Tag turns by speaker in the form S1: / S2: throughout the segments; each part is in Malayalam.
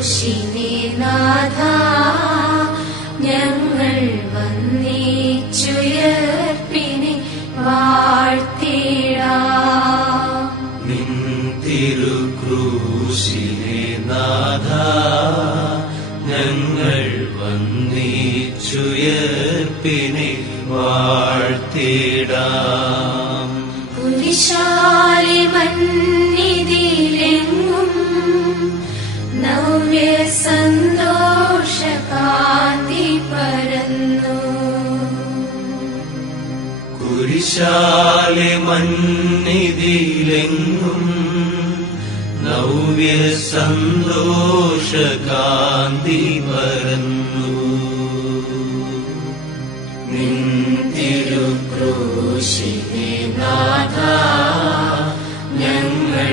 S1: ना ङ्गे चुयर्पिणि वार्तेडातिरुकृषिले
S2: नाधा वन्दे चुयर्पिणि वार्तेडा पुनिशालि वन्द നവ്യ സന്തോഷകാന്തി
S1: കുരിശാലെ മന്നിതിലെങ്ങും നവ്യ സന്തോഷകാന്തി പരന്നു
S2: തിരുക്രൂശിനെ നാഥ ഞങ്ങൾ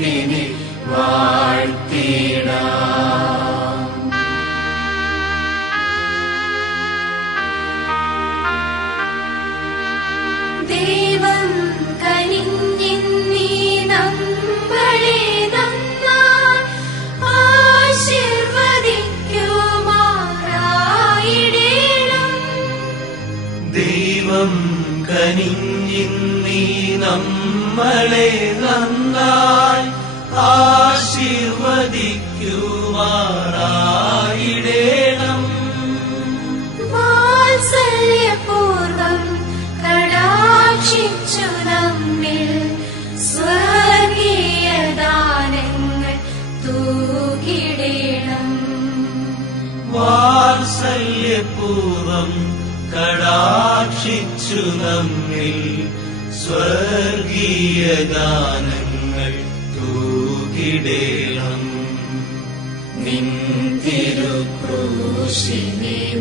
S2: വന്നിച്ചുയർപ്പിനെ വാഴ്ത്തിടാം. ദൈവം കനിഞ്ഞിന്നീ നമ്മളെ നന്നായി ആശീർവദിക്കുമാറായിടേണം.
S1: ദൈവം കനിഞ്ഞിന്നീ നമ്മളെ നന്നായി ആശീർവദിക്കുമാറായിടേണം
S2: വാത്സല്യപൂർവം കടാക്ഷിച്ചു നമ്മിൽ സ്വർഗീയ ദാനങ്ങൾ തൂകിടേണം
S1: വാത്സല്യപൂർവം കടാക്ഷിച്ചു നമ്മിൽ സ്വർഗീയ ദാനങ്ങൾ തൂകിടേണം
S2: നിൻ തിരുക്രൂശിനെ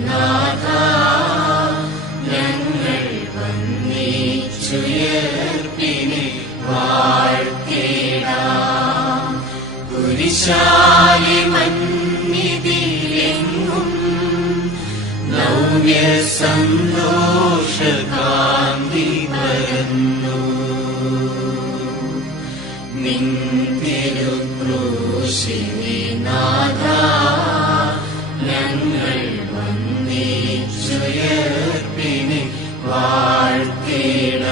S2: നാഥ ഞങ്ങൾ വന്നിച്ചുയർപ്പിനെ വാഴ്ത്തിടാം. കുരിശാലി മന്നിതിലെങ്ങും നവ്യ സന്തോഷകാന്തി പരന്നു. നിൻ തിരുക്രൂശിനെ வாழ்த்தினார்